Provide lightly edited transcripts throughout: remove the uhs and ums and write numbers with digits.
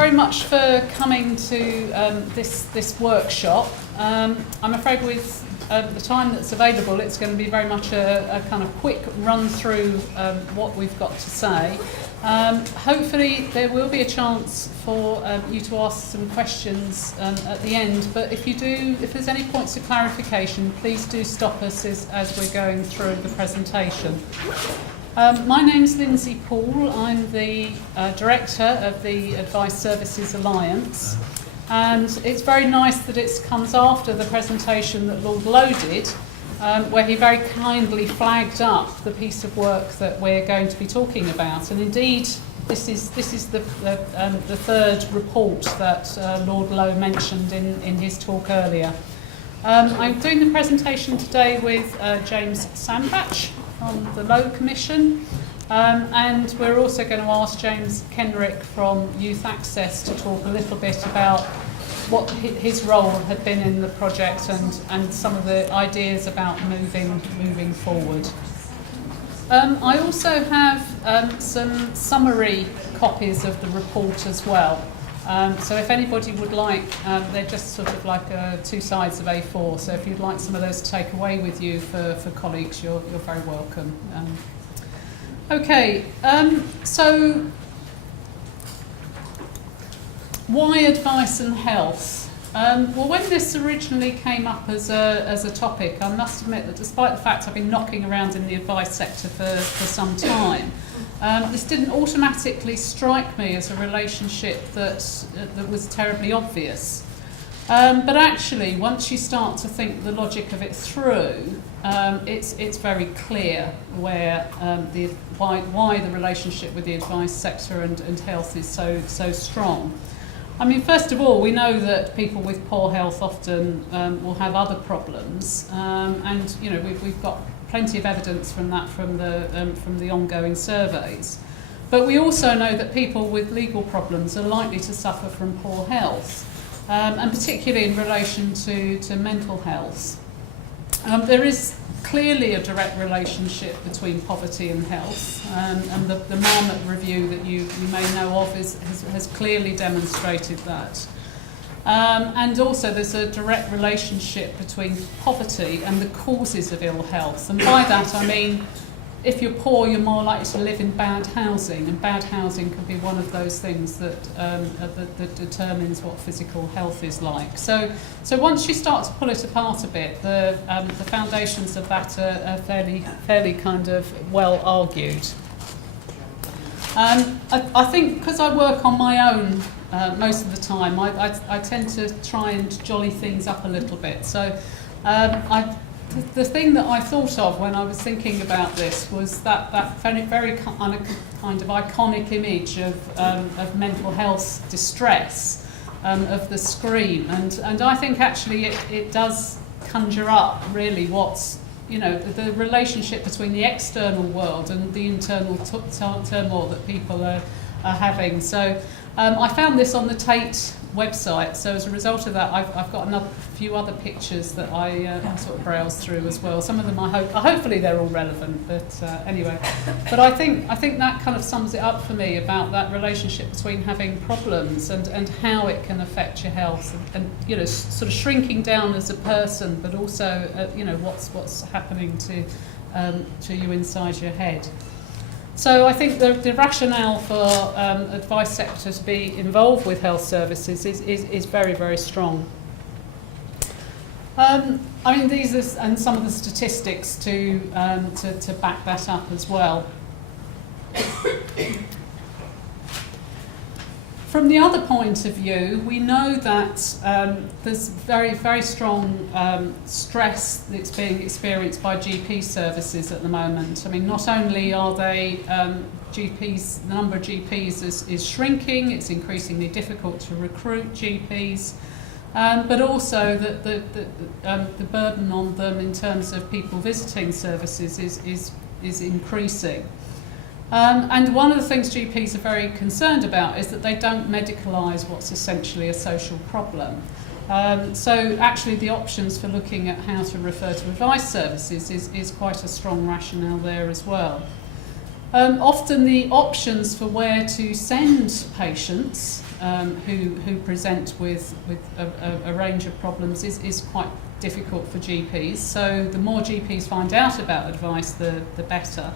very much for coming to this workshop. I'm afraid with the time that's available, it's going to be very much a kind of quick run through what we've got to say. Hopefully there will be a chance for you to ask some questions at the end, but if there's any points of clarification, please do stop us as we're going through the presentation. My name's Lindsay Poole. I'm the Director of the Advice Services Alliance, and it's very nice that it comes after the presentation that Lord Lowe did, where he very kindly flagged up the piece of work that we're going to be talking about. And indeed, this is the third report that Lord Lowe mentioned in his talk earlier. I'm doing the presentation today with James Sambach from the Lowe Commission, and we're also going to ask James Kenrick from Youth Access to talk a little bit about what his role had been in the project and some of the ideas about moving forward. I also have some summary copies of the report as well. So if anybody would like, they're just sort of like 2 sides of A4, so if you'd like some of those to take away with you for colleagues, you're very welcome. Okay, so why advice and health? Well, when this originally came up as a topic, I must admit that despite the fact I've been knocking around in the advice sector for some time, this didn't automatically strike me as a relationship that was terribly obvious. But actually, once you start to think the logic of it through, it's very clear where why the relationship with the advice sector and health is so strong. I mean, first of all, we know that people with poor health often will have other problems, and you know we've got plenty of evidence from that from the ongoing surveys. But we also know that people with legal problems are likely to suffer from poor health, and particularly in relation to mental health. There is clearly a direct relationship between poverty and health, and the Marmot review that you may know of has clearly demonstrated that. And also there's a direct relationship between poverty and the causes of ill health. And by that I mean, if you're poor, you're more likely to live in bad housing, and bad housing can be one of those things that determines what physical health is like. So once you start to pull it apart a bit, the foundations of that are fairly kind of well argued. I think because I work on my own most of the time, I tend to try and jolly things up a little bit. So the thing that I thought of when I was thinking about this was that very kind of iconic image of mental health distress of the screen, and I think actually it does conjure up really what's the relationship between the external world and the internal turmoil that people are having. So I found this on the Tate website, so as a result of that I've got a few other pictures that I sort of browsed through as well. Some of them hopefully they're all relevant, but anyway. But I think that kind of sums it up for me about that relationship between having problems and how it can affect your health, and sort of shrinking down as a person, but also what's happening to you inside your head. So I think the rationale for advice sector to be involved with health services is very, very strong. I mean, these are and some of the statistics to back that up as well. From the other point of view, we know that there's very, very strong stress that's being experienced by GP services at the moment. I mean, not only are they GPs, the number of GPs is shrinking, it's increasingly difficult to recruit GPs, but also that the burden on them in terms of people visiting services is increasing. And one of the things GPs are very concerned about is that they don't medicalise what's essentially a social problem. So actually the options for looking at how to refer to advice services is quite a strong rationale there as well. Often the options for where to send patients who present with a range of problems is quite difficult for GPs. So the more GPs find out about advice, the better.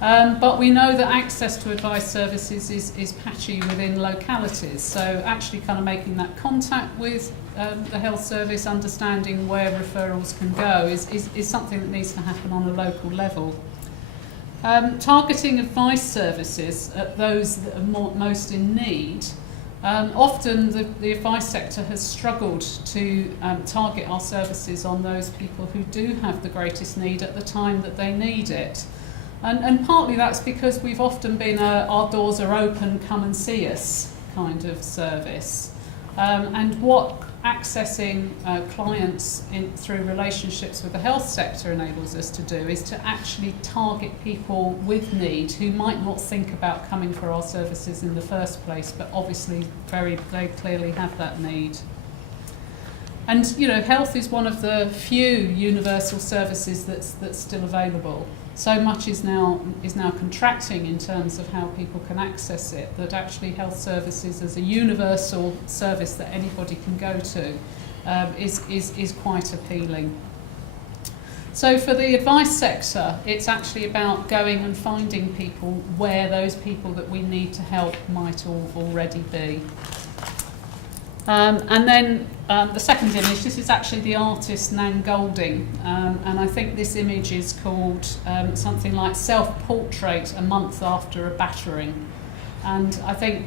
But we know that access to advice services is patchy within localities. So actually kind of making that contact with the health service, understanding where referrals can go is something that needs to happen on a local level. Targeting advice services at those that are most in need. Often the advice sector has struggled to target our services on those people who do have the greatest need at the time that they need it. And partly that's because we've often been our doors are open, come and see us kind of service. And what accessing clients through relationships with the health sector enables us to do is to actually target people with need who might not think about coming for our services in the first place, but obviously they clearly have that need. And health is one of the few universal services that's still available. So much is now contracting in terms of how people can access it, that actually health services as a universal service that anybody can go to is quite appealing. So for the advice sector, it's actually about going and finding people where those people that we need to help might already be. And then the second image, this is actually the artist Nan Golding, and I think this image is called something like Self-Portrait a Month After a Battering. And I think,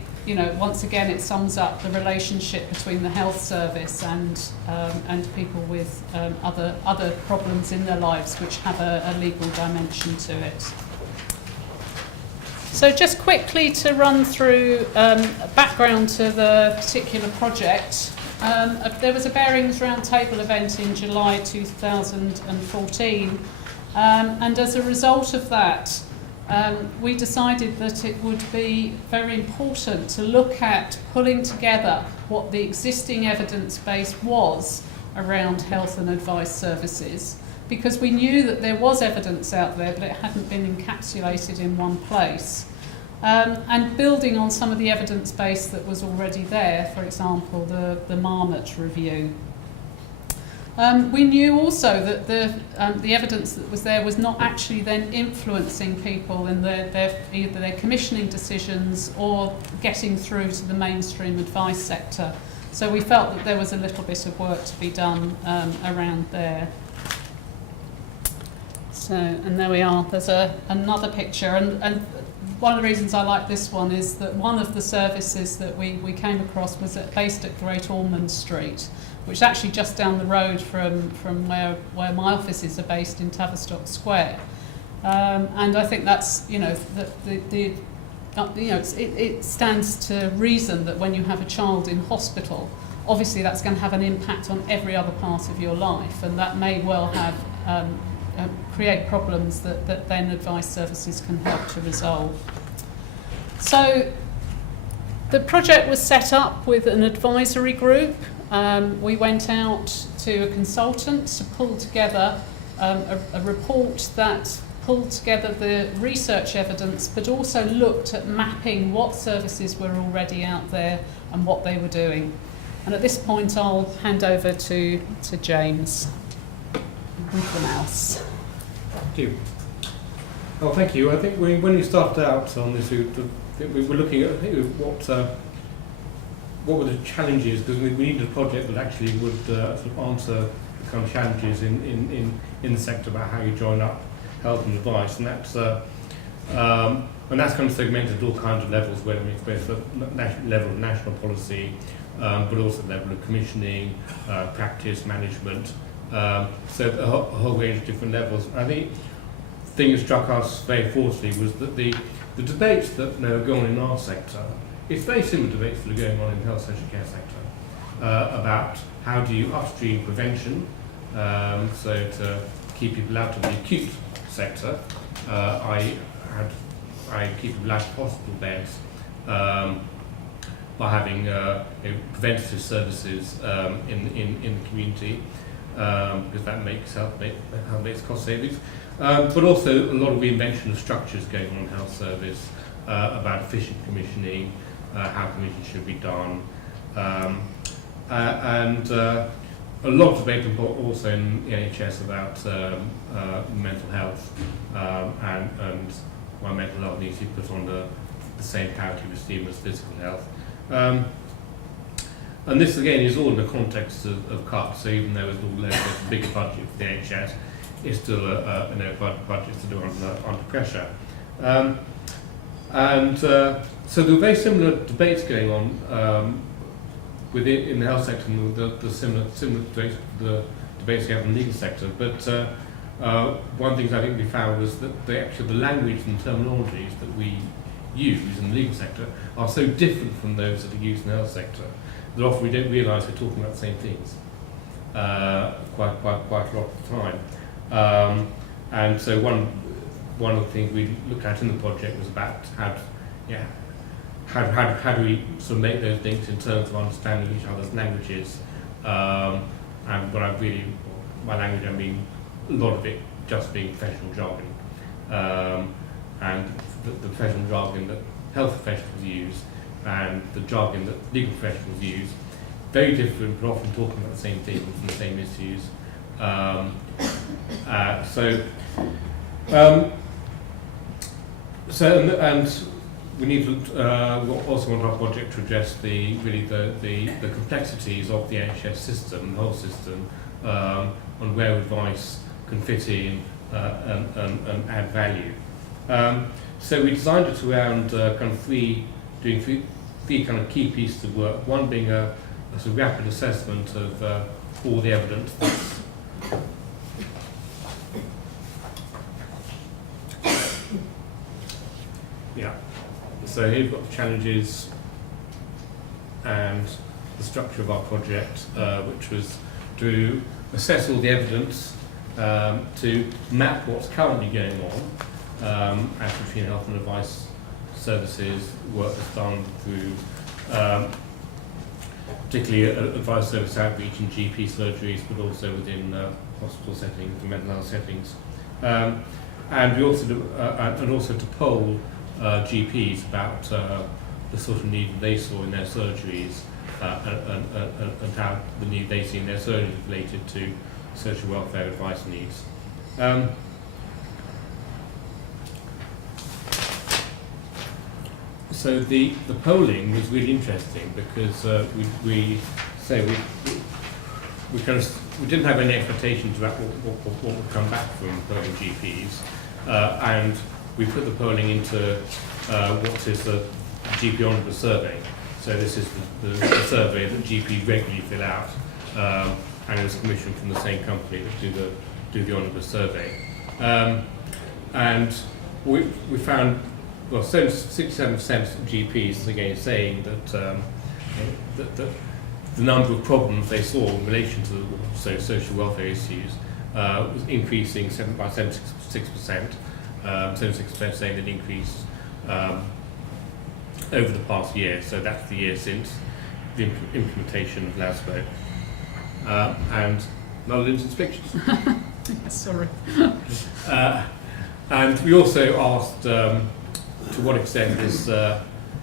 once again it sums up the relationship between the health service and people with other problems in their lives which have a legal dimension to it. So just quickly to run through background to the particular project. There was a Bearings Roundtable event in July 2014, and as a result of that, we decided that it would be very important to look at pulling together what the existing evidence base was around health and advice services, because we knew that there was evidence out there, but it hadn't been encapsulated in one place. And building on some of the evidence base that was already there, for example, the Marmot review. We knew also that the evidence that was there was not actually then influencing people in either their commissioning decisions or getting through to the mainstream advice sector. So we felt that there was a little bit of work to be done around there. So, and there we are, there's another picture, and one of the reasons I like this one is that one of the services that we came across was based at Great Ormond Street, which is actually just down the road from where my offices are based in Tavistock Square. And I think that's, it stands to reason that when you have a child in hospital, obviously that's going to have an impact on every other part of your life, and that may well have create problems that then advice services can help to resolve. So the project was set up with an advisory group. We went out to a consultant to pull together a report that pulled together the research evidence, but also looked at mapping what services were already out there and what they were doing. And at this point I'll hand over to James with the mouse. Thank you. Oh, thank you. I think when we started out on this, we were looking at what were the challenges, because we needed a project that actually would sort of answer the kind of challenges in the sector about how you join up health and advice, and that's kind of segmented at all kinds of levels, whether it's both the level of national policy, but also the level of commissioning, practice, management. So a whole range of different levels. I think the thing that struck us very forcefully was that the debates that go on in our sector, it's very similar to debates that are going on in the health social care sector about how do you upstream prevention, so to keep people out of the acute sector, I keep people out of hospital beds by having preventative services in the community. because that makes cost savings. But also a lot of reinvention of structures going on in health service, about efficient commissioning, how commissioning should be done, and a lot of debate also in the NHS about mental health, and why mental health needs to be put on the same parity of esteem as physical health. And this again is all in the context of cuts, so even though there's a bigger budget for the NHS, it's still a budget still under pressure. So there were very similar debates going on in the health sector, and the similar debates we have in the legal sector. But one of the things I think we found was that the language and terminologies that we use in the legal sector are so different from those that are used in the health sector that often we don't realise we're talking about the same things quite a lot of the time. And so one of the things we looked at in the project was about how do we sort of make those links in terms of understanding each other's languages, and by language I mean a lot of it just being professional jargon, and the professional jargon that health professionals use and the jargon that legal professionals use, very different but often talking about the same things and the same issues. And we need to also want our project to address the complexities of the NHS system, the whole system, on where advice can fit in and add value. So we designed it around three kind of key pieces of work. One being a sort of rapid assessment of all the evidence that's So here we've got the challenges and the structure of our project, which was to assess all the evidence, to map what's currently going on, as between health and advice services, work that's done through particularly advice service outreach and GP surgeries, but also within hospital settings and mental health settings. And we also to poll GPs about the sort of need that they saw in their surgeries, and how the need they see in their surgeries related to social welfare advice needs. So the polling was really interesting because we didn't have any expectations about what would come back from polling GPs, and we put the polling into what is the GP Omnibus survey. So this is the survey that GPs regularly fill out, and it's commissioned from the same company that do the Omnibus survey. And we found, well, 67% of GPs again saying that the number of problems they saw in relation to social welfare issues was increasing by 76%. 76% saying that increased over the past year. So that's the year since the implementation of LASPO and London's inspections. Sorry. And we also asked to what extent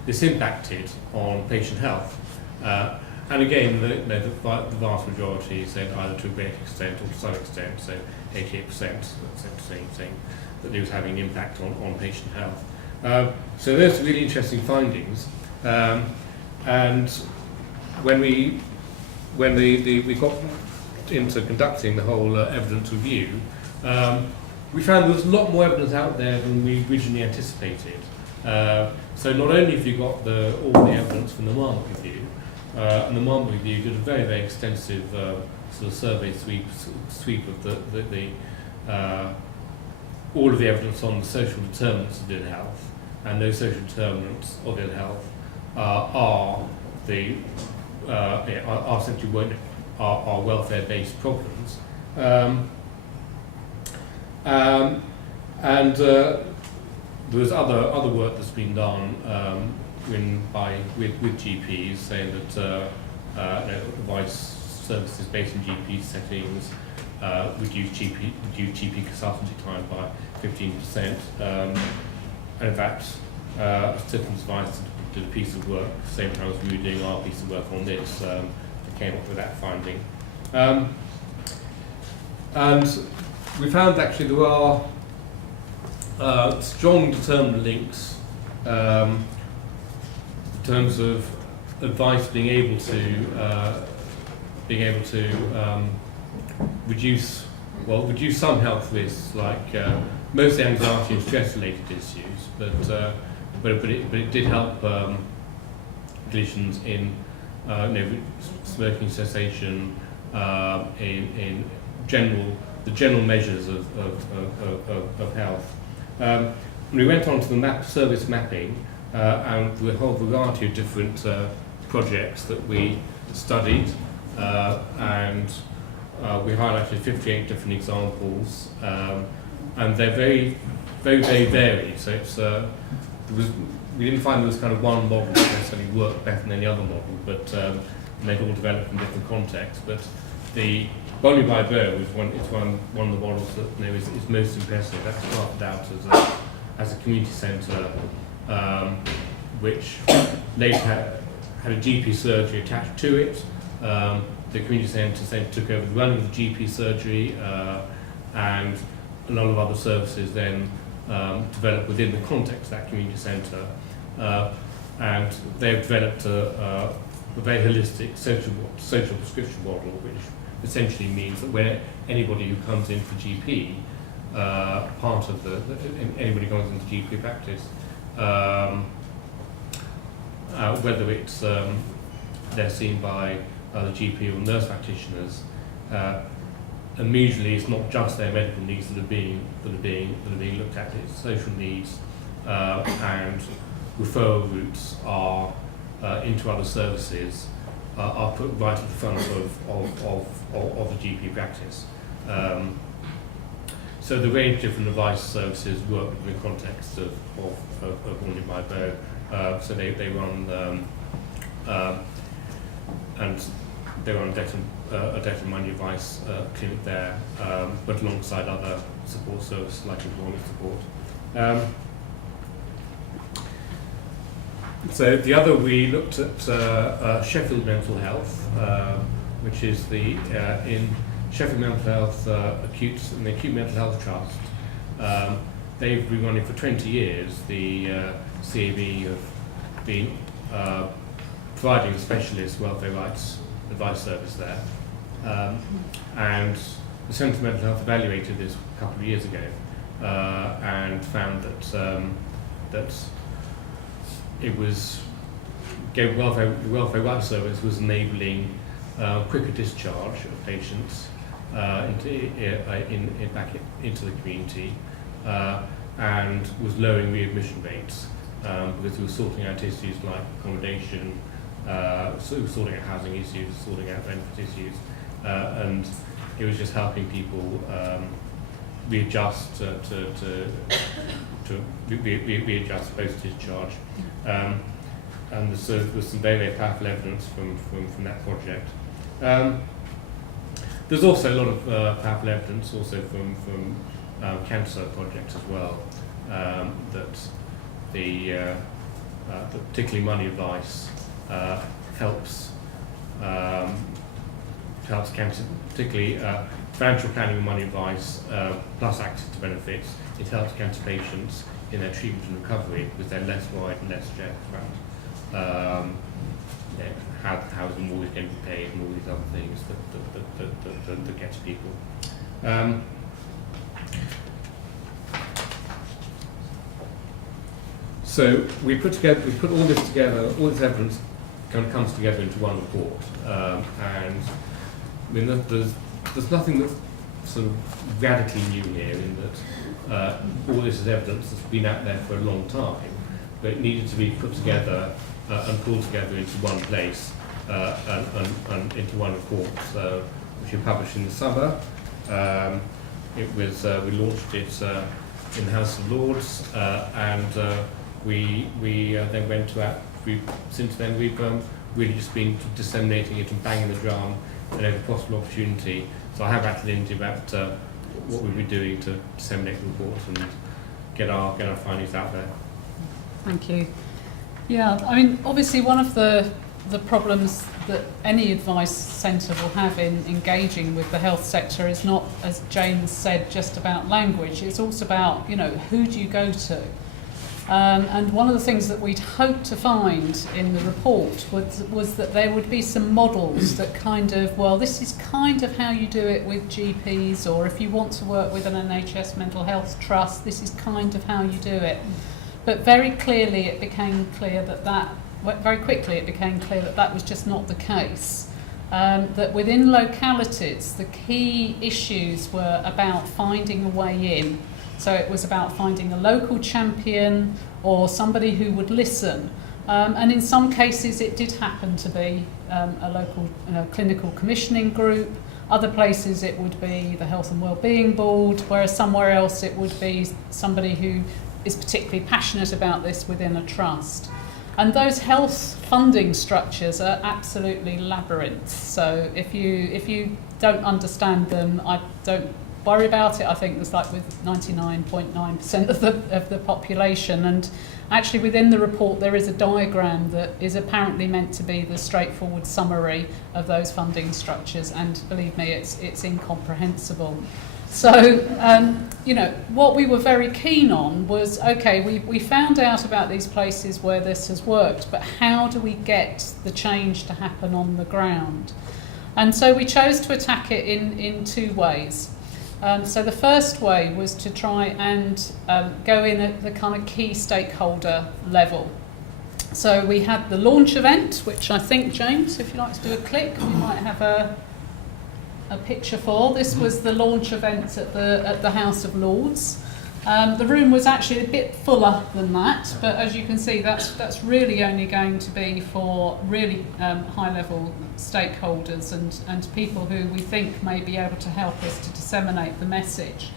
this impacted on patient health. And again, the vast majority said either to a great extent or to some extent, so 88% saying that it was having an impact on patient health. So there's really interesting findings. And when we got into conducting the whole evidence review, we found there was a lot more evidence out there than we originally anticipated. So not only have you got all the evidence from the Marmot Review, and the Marmot Review did a very, very extensive sort of survey sweep of all of the evidence on the social determinants of ill health, and those social determinants of ill health are essentially welfare-based problems. And there was other work that's been done with GPs saying that advice services based in GP settings reduce GP consultancy time by 15%. And in fact, Citizens Advice did a piece of work, same time as we were doing our piece of work on this, they came up with that finding. And we found actually there are strong determinant links in terms of advice being able to reduce some health risks, like mostly anxiety and stress-related issues, but it did help conditions in smoking cessation, in the general measures of health. We went on to the service mapping, and the whole variety of different projects that we studied, and we highlighted 58 different examples, and they're very, very, very varied. So it's we didn't find there was kind of one model that necessarily worked better than any other model, but they've all developed in different contexts. But the Bonnie by Burr was one of the models that is most impressive. That started out as a community centre, which later had a GP surgery attached to it. The community centre took over the running of the GP surgery, and a lot of other services then developed within the context of that community centre, and they've developed a very holistic social prescription model, which essentially means that when anybody who comes in for GP, anybody comes into GP practice, whether it's they're seen by the GP or nurse practitioners, immediately it's not just their medical needs that are being looked at. It's social needs, and referral routes are into other services are put right at the front of the GP practice. So the range of different advice services work in the context of Bonnie by Burr. So they run and they run a debt and money advice clinic there, but alongside other support services like employment support. So the other, we looked at Sheffield Mental Health, which is the in Sheffield Mental Health acute mental health trust. They've been running for 20 years. The CAB have been providing a specialist welfare rights advice service there, and the Centre for Mental Health evaluated this a couple of years ago and found that it was welfare rights service was enabling quicker discharge of patients back into the community, and was lowering readmission rates because we were sorting out issues like accommodation, sorting out housing issues, sorting out benefit issues, and it was just helping people readjust to readjust post discharge. And there's some very, very powerful evidence from that project. There's also a lot of powerful evidence also from cancer projects as well, that particularly money advice helps cancer, particularly financial planning and money advice plus access to benefits. It helps cancer patients in their treatment and recovery because they're less worried and less stressed about how the mortgage can be paid and all these other things that get to people. So we put all this together, all this evidence kind of comes together into one report, and I mean there's nothing that's sort of radically new here in that all this is evidence that's been out there for a long time, but it needed to be put together and pulled together into one place and into one report, which we published in the summer. It was we launched it in the House of Lords, and we then went to since then we've really just been disseminating it and banging the drum and every possible opportunity. So I have asked Lindsay about what we'll be doing to disseminate the report and get our findings out there. Thank you. Yeah, I mean, obviously one of the problems that any advice centre will have in engaging with the health sector is not, as James said, just about language. It's also about, you know, who do you go to? And one of the things that we'd hoped to find in the report was that there would be some models that kind of, well, this is kind of how you do it with GPs, or if you want to work with an NHS mental health trust, this is kind of how you do it. But very clearly it became clear very quickly it became clear that was just not the case. That within localities, the key issues were about finding a way in. So it was about finding a local champion or somebody who would listen. And in some cases it did happen to be a local clinical commissioning group. Other places it would be the Health and Wellbeing Board, whereas somewhere else it would be somebody who is particularly passionate about this within a trust. And those health funding structures are absolutely labyrinths. So if you don't understand them, I don't worry about it. I think it's like with 99.9% of the population. And actually within the report there is a diagram that is apparently meant to be the straightforward summary of those funding structures, and believe me, it's incomprehensible. So, you know, what we were very keen on was, okay, we found out about these places where this has worked, but how do we get the change to happen on the ground? And so we chose to attack it in two ways. So the first way was to try and go in at the kind of key stakeholder level. So we had the launch event, which I think, James, if you'd like to do a click, we might have a picture for. This was the launch event at the House of Lords. The room was actually a bit fuller than that, but as you can see, that's really only going to be for really high-level stakeholders and people who we think may be able to help us to disseminate the message.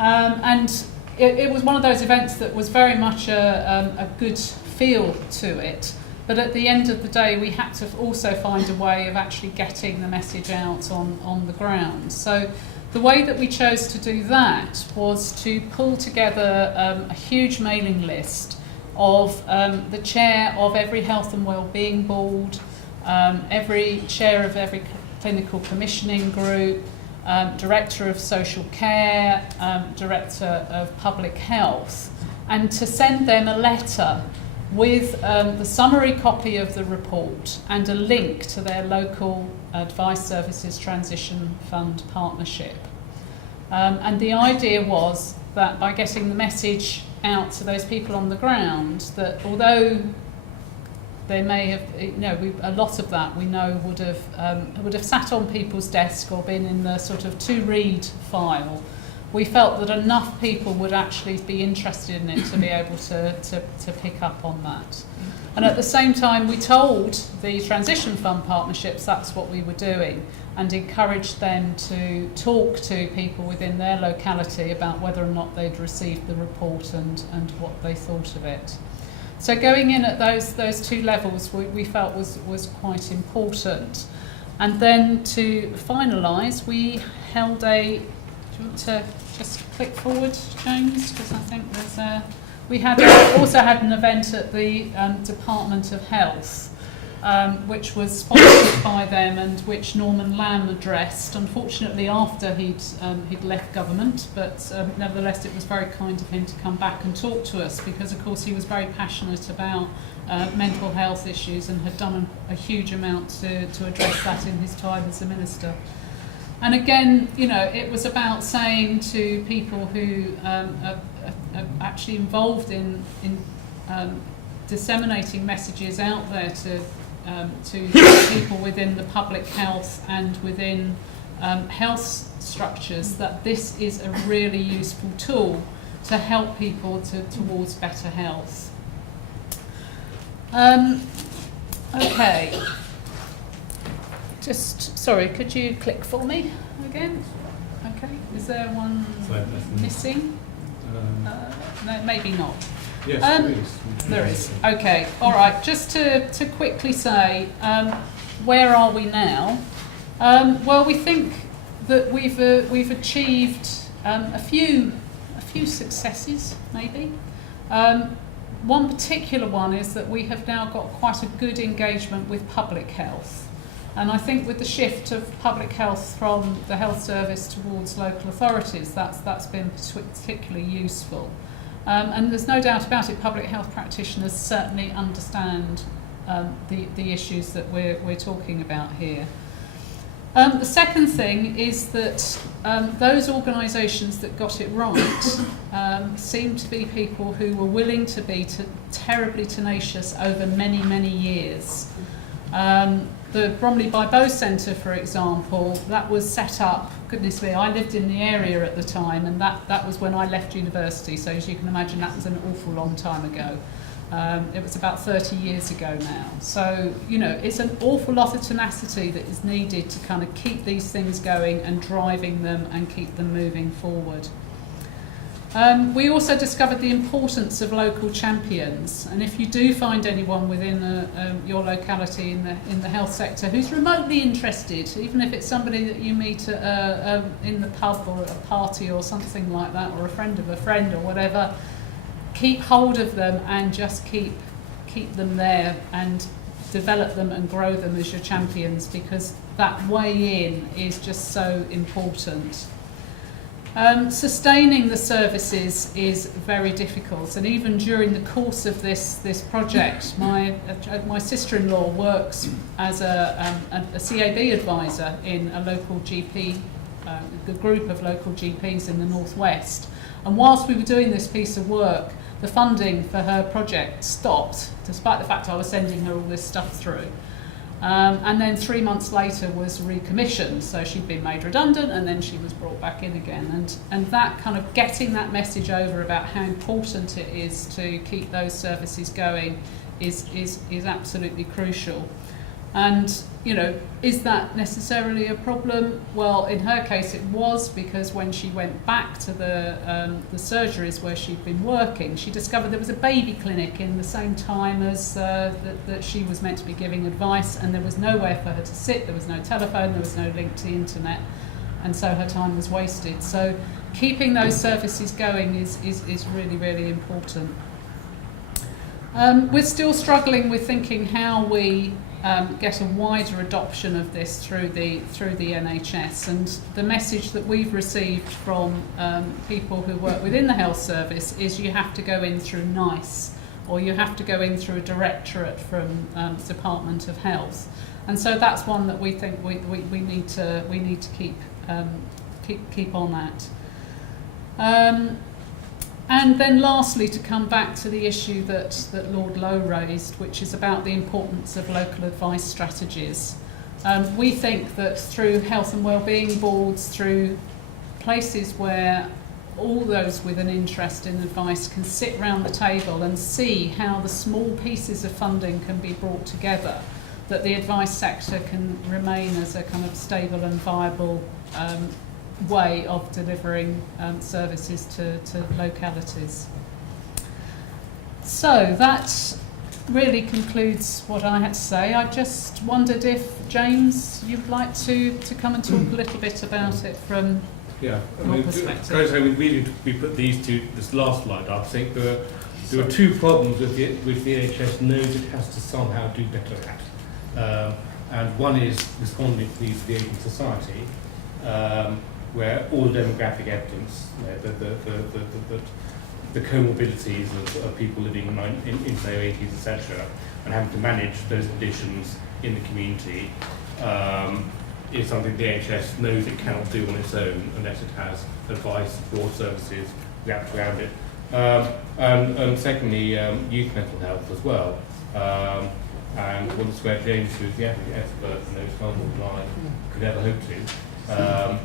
And it was one of those events that was very much a good feel to it. But at the end of the day, we had to also find a way of actually getting the message out on the ground. So the way that we chose to do that was to pull together a huge mailing list of the chair of every health and wellbeing board, every chair of every clinical commissioning group, director of social care, director of public health, and to send them a letter with the summary copy of the report and a link to their local Advice Services Transition Fund partnership. And the idea was that by getting the message out to those people on the ground, that although they may have, a lot of that we know would have sat on people's desk or been in the sort of to-read file, we felt that enough people would actually be interested in it to be able to pick up on that. And at the same time, we told the Transition Fund partnerships that's what we were doing and encouraged them to talk to people within their locality about whether or not they'd received the report and what they thought of it. So going in at those two levels we felt was quite important. And then to finalise, we held a... Do you want to just click forward, James? Because I think there's we also had an event at the Department of Health, which was sponsored by them and which Norman Lamb addressed. Unfortunately, after he'd left government, but nevertheless, it was very kind of him to come back and talk to us because, of course, he was very passionate about mental health issues and had done a huge amount to address that in his time as a minister. And again, it was about saying to people who are actually involved in disseminating messages out there to people within the public health and within health structures that this is a really useful tool to help people towards better health. Okay. Sorry, could you click for me again? Okay, is there one missing? No, maybe not. Yes, there is. There is. Okay, all right. Just to quickly say, where are we now? Well, we think that we've achieved a few successes, maybe. One particular one is that we have now got quite a good engagement with public health. And I think with the shift of public health from the health service towards local authorities, that's been particularly useful. And there's no doubt about it, public health practitioners certainly understand the issues that we're talking about here. The second thing is that those organisations that got it right seem to be people who were willing to be terribly tenacious over many, many years. The Bromley by Bow Centre, for example, that was set up, goodness me, I lived in the area at the time, and that was when I left university, so as you can imagine that was an awful long time ago. It was about 30 years ago now. So, you know, it's an awful lot of tenacity that is needed to kind of keep these things going and driving them and keep them moving forward. We also discovered the importance of local champions, and if you do find anyone within your locality in the health sector who's remotely interested, even if it's somebody that you meet in the pub or at a party or something like that, or a friend of a friend or whatever, keep hold of them and just keep them there and develop them and grow them as your champions, because that way in is just so important. Sustaining the services is very difficult, and even during the course of this project, my sister-in-law works as a CAB advisor in a local GP, a group of local GPs in the northwest. And whilst we were doing this piece of work, the funding for her project stopped, despite the fact I was sending her all this stuff through. And then 3 months later was recommissioned, so she'd been made redundant and then she was brought back in again. And that kind of getting that message over about how important it is to keep those services going is absolutely crucial. And, you know, is that necessarily a problem? Well, in her case it was, because when she went back to the surgeries where she'd been working, she discovered there was a baby clinic in the same time as that she was meant to be giving advice, and there was nowhere for her to sit, there was no telephone, there was no link to the internet, and so her time was wasted. So keeping those services going is really, really important. We're still struggling with thinking how we get a wider adoption of this through the NHS, and the message that we've received from people who work within the health service is you have to go in through NICE, or you have to go in through a directorate from the Department of Health, and so that's one that we think we need to keep on at. And then lastly, to come back to the issue that Lord Lowe raised, which is about the importance of local advice strategies. We think that through health and wellbeing boards, through places where all those with an interest in advice can sit round the table and see how the small pieces of funding can be brought together, that the advice sector can remain as a kind of stable and viable way of delivering services to localities. So that really concludes what I had to say. I just wondered if, James, you'd like to come and talk a little bit about it from your perspective. We put this last slide up. I think there are two problems which the NHS knows it has to somehow do better at. And one is responding to the aging society, where all the demographic evidence, the comorbidities of people living in their 80s, etc., and having to manage those conditions in the community is something the NHS knows it cannot do on its own unless it has advice, support services wrapped around it. And secondly, youth mental health as well. And once where James, who's the expert and knows far more than I could ever hope to.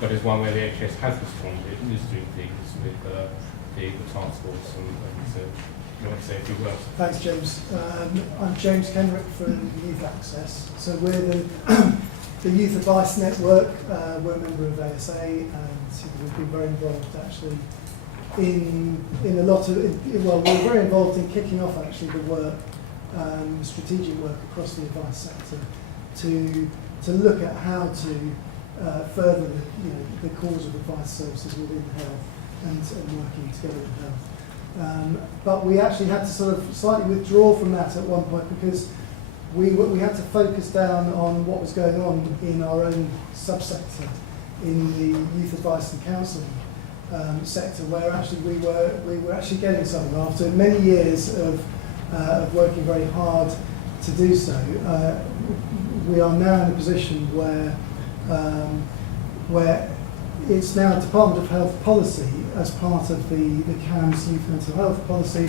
But it's one where the NHS has responded and is doing things with the task force, and so you want to say a few words. Thanks, James. I'm James Kenrick from Youth Access. So we're the Youth Advice Network. We're a member of ASA, and we've been very involved actually in a lot of, we're very involved in kicking off actually the work, strategic work across the advice sector to to look at how to further the cause of advice services within health and working together with health. But we actually had to sort of slightly withdraw from that at one point because we had to focus down on what was going on in our own subsector, in the youth advice and counselling sector, where actually we were actually getting something after many years of working very hard to do so. We are now in a position where it's now Department of Health policy as part of the CAMS Youth Mental Health policy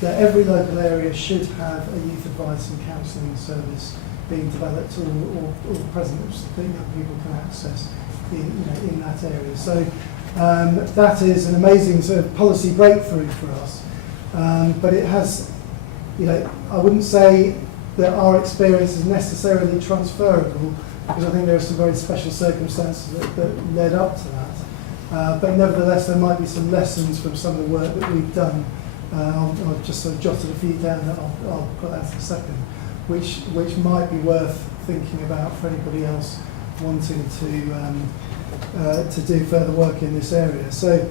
that every local area should have a youth advice and counselling service being developed or present that young people can access in that area. So that is an amazing sort of policy breakthrough for us. But it has, I wouldn't say that our experience is necessarily transferable, because I think there are some very special circumstances that led up to that. But nevertheless, there might be some lessons from some of the work that we've done. I've just sort of jotted a few down that I'll put out in a second, which might be worth thinking about for anybody else wanting to do further work in this area. So,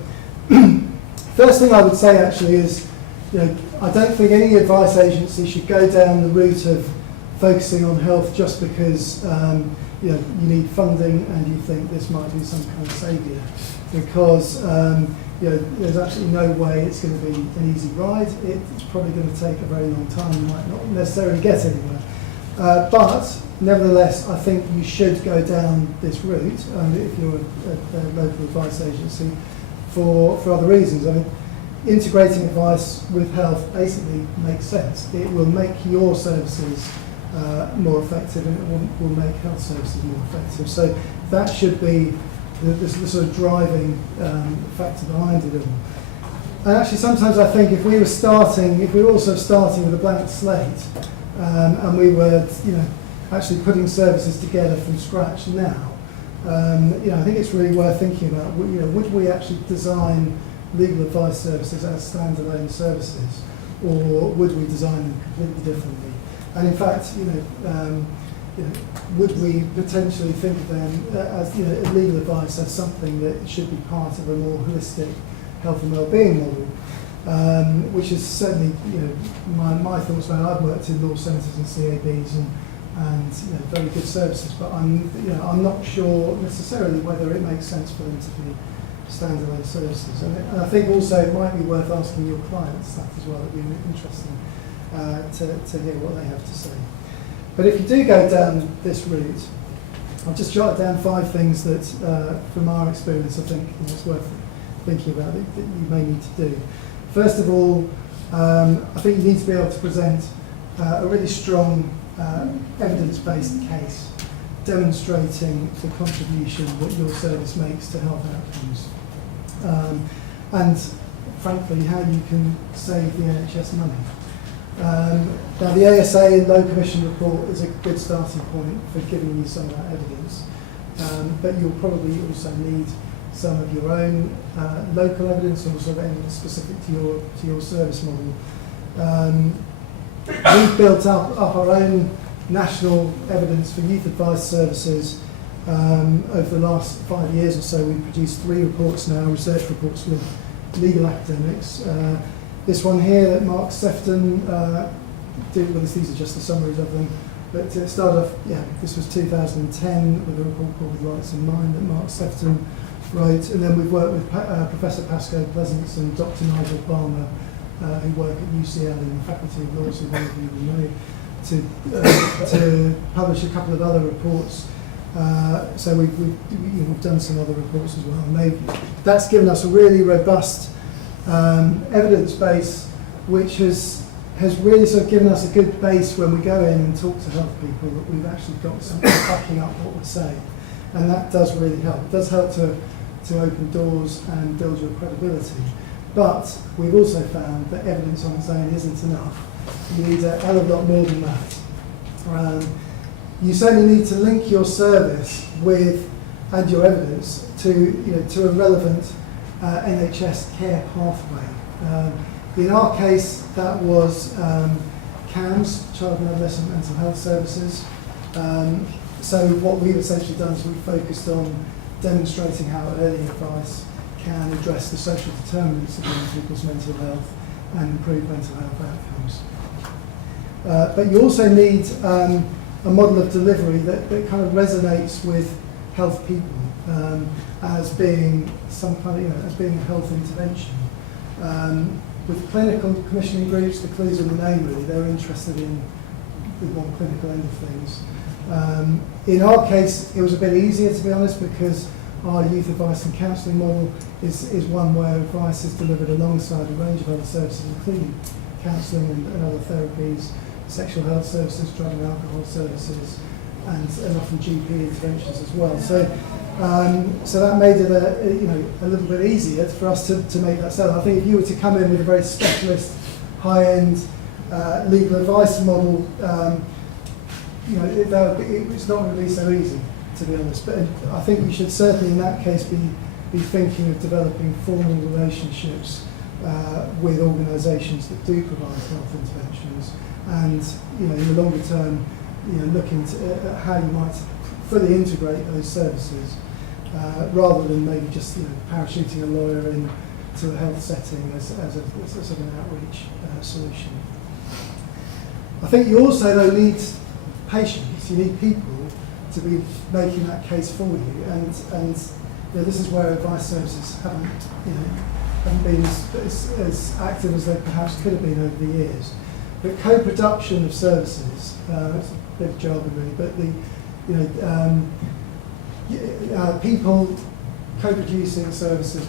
first thing I would say actually is, I don't think any advice agency should go down the route of focusing on health just because you need funding and you think this might be some kind of saviour, because there's absolutely no way it's going to be an easy ride. It's probably going to take a very long time. You might not necessarily get anywhere. But nevertheless, I think you should go down this route if you're a local advice agency for other reasons. I mean, integrating advice with health basically makes sense. It will make your services more effective, and it will make health services more effective. So that should be the sort of driving factor behind it all. And actually, sometimes I think if we were also starting with a blank slate, and we were, actually putting services together from scratch now, I think it's really worth thinking about. Would we actually design legal advice services as standalone services, or would we design them completely differently? And in fact, would we potentially think of them as legal advice as something that should be part of a more holistic health and wellbeing model? Which is certainly my thoughts about it. I've worked in law centres and CABs and very good services, but I'm not sure necessarily whether it makes sense for them to be standalone services. And I think also it might be worth asking your clients that as well. It'd be interesting to hear what they have to say. But if you do go down this route, I've just jotted down 5 things that, from our experience, I think it's worth thinking about that you may need to do. First of all, I think you need to be able to present a really strong evidence-based case demonstrating the contribution that your service makes to health outcomes. And frankly, how you can save the NHS money. Now, the ASA Low Commission report is a good starting point for giving you some of that evidence, but you'll probably also need some of your own local evidence, or sort of evidence specific to your service model. We've built up our own national evidence for youth advice services over the last 5 years or so. We've produced 3 reports now, research reports with legal academics. This one here that Mark Sefton did, well, these are just the summaries of them, but it started off, this was 2010 with a report called With Rights in Mind that Mark Sefton wrote, and then we've worked with Professor Pascoe Pleasance and Dr. Nigel Palmer, who work at UCL in the Faculty of Law, so one of you will know, to publish a couple of other reports. So we've done some other reports as well, and that's given us a really robust evidence base, which has really sort of given us a good base when we go in and talk to health people, that we've actually got something backing up what we're saying, and that does really help. It does help to open doors and build your credibility. But we've also found that evidence on its own isn't enough. You need a hell of a lot more than that. You certainly need to link your service with, and your evidence to a relevant NHS care pathway. In our case, that was CAMS, Child and Adolescent Mental Health Services. So what we've essentially done is we've focused on demonstrating how early advice can address the social determinants of young people's mental health and improve mental health outcomes. But you also need a model of delivery that kind of resonates with health people as being some kind of, as being a health intervention. With clinical commissioning groups, the clue's in the name really, they're interested in the more clinical end of things. In our case, it was a bit easier, to be honest, because our youth advice and counselling model is one where advice is delivered alongside a range of other services, including counselling and other therapies, sexual health services, drug and alcohol services, and often GP interventions as well. So that made it a little bit easier for us to make that sell. I think if you were to come in with a very specialist, high-end legal advice model, it's not going to be so easy, to be honest. But I think we should certainly, in that case, be thinking of developing formal relationships with organisations that do provide health interventions, and in the longer term, looking at how you might fully integrate those services, rather than maybe just parachuting a lawyer into a health setting as sort of an outreach solution. I think you also though need patients. You need people to be making that case for you, and this is where advice services haven't been as active as they perhaps could have been over the years. But co-production of services, that's a bit of jargon really, but people co-producing services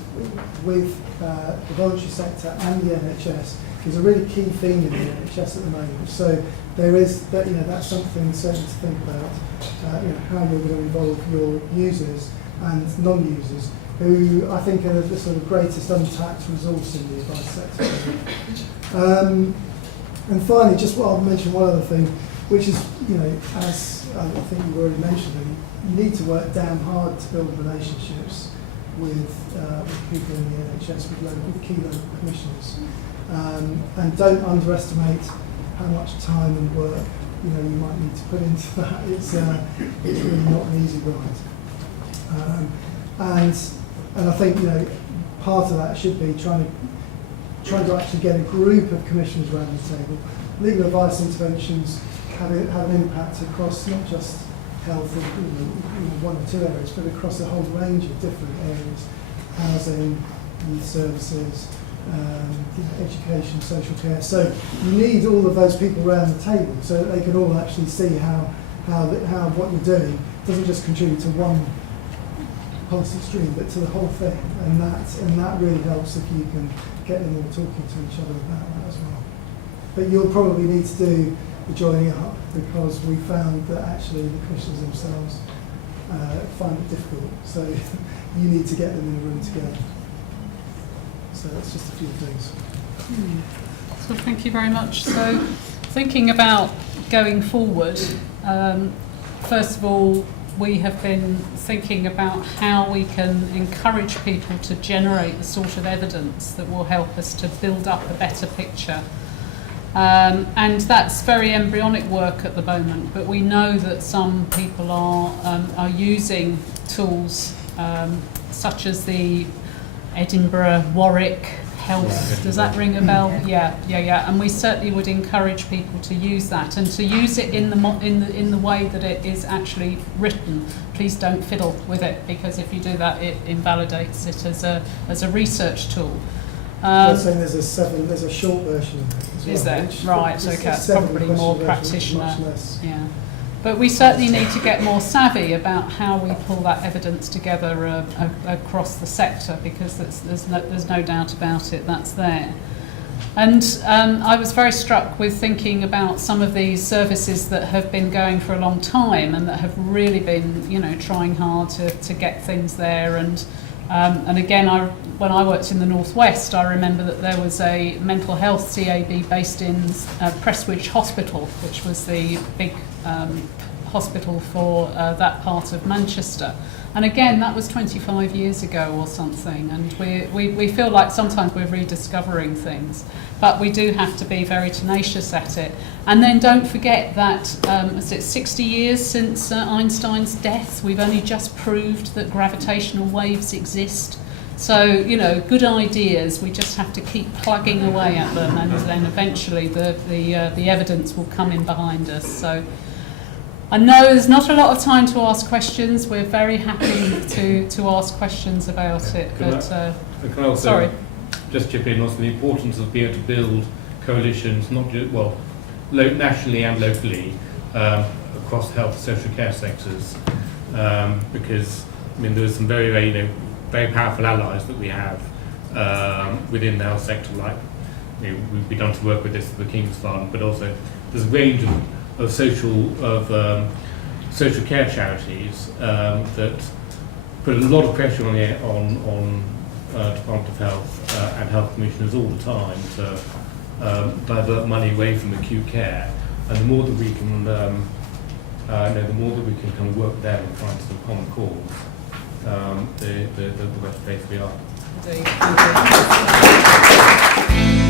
with the voluntary sector and the NHS is a really key thing in the NHS at the moment. So there is that, that's something certainly to think about, how you're going to involve your users and non-users, who I think are the sort of greatest untapped resource in the advice sector. And finally, I'll mention one other thing, which is, as I think you already mentioned, you need to work damn hard to build relationships with people in the NHS, with key local commissioners. And don't underestimate how much time and work you might need to put into that. It's really not an easy ride. And I think part of that should be trying to actually get a group of commissioners around the table. Legal advice interventions have an impact across not just health in one or two areas, but across a whole range of different areas: housing, youth services, education, social care. So you need all of those people around the table so that they can all actually see how what you're doing doesn't just contribute to one policy stream, but to the whole thing, and that really helps if you can get them all talking to each other about that as well. But you'll probably need to do the joining up, because we found that actually the commissioners themselves find it difficult. So you need to get them in a room together. So that's just a few things. So thank you very much. So thinking about going forward, first of all, we have been thinking about how we can encourage people to generate the sort of evidence that will help us to build up a better picture. And that's very embryonic work at the moment, but we know that some people are using tools such as the Edinburgh, Warwick Health. Does that ring a bell? Yeah. And we certainly would encourage people to use that, and to use it in the way that it is actually written. Please don't fiddle with it, because if you do that, it invalidates it as a research tool. You're saying there's a short version of it as well. Is there? Right, okay, it's probably more practitioner. Yeah. But we certainly need to get more savvy about how we pull that evidence together across the sector, because there's no doubt about it, that's there. And I was very struck with thinking about some of these services that have been going for a long time and that have really been, trying hard to get things there. And again, when I worked in the Northwest, I remember that there was a mental health CAB based in Prestwich Hospital, which was the big hospital for that part of Manchester. And again, that was 25 years ago or something, and we feel like sometimes we're rediscovering things, but we do have to be very tenacious at it. And then don't forget that it's 60 years since Einstein's death. We've only just proved that gravitational waves exist. So, you know, good ideas, we just have to keep plugging away at them, and then eventually the evidence will come in behind us. So I know there's not a lot of time to ask questions. We're very happy to ask questions about it. But Can I also sorry. just chip in also the importance of being able to build coalitions, not just, well, nationally and locally, across health and social care sectors, because, I mean, there's some very, very, very powerful allies that we have within the health sector, like, we've been done to work with this, the King's Fund, but also there's a range of social care charities that put a lot of pressure on Department of Health and health commissioners all the time to divert money away from acute care, and the more that we can, the more that we can kind of work with them and find some common cause, the better place we are. Indeed. Thank you.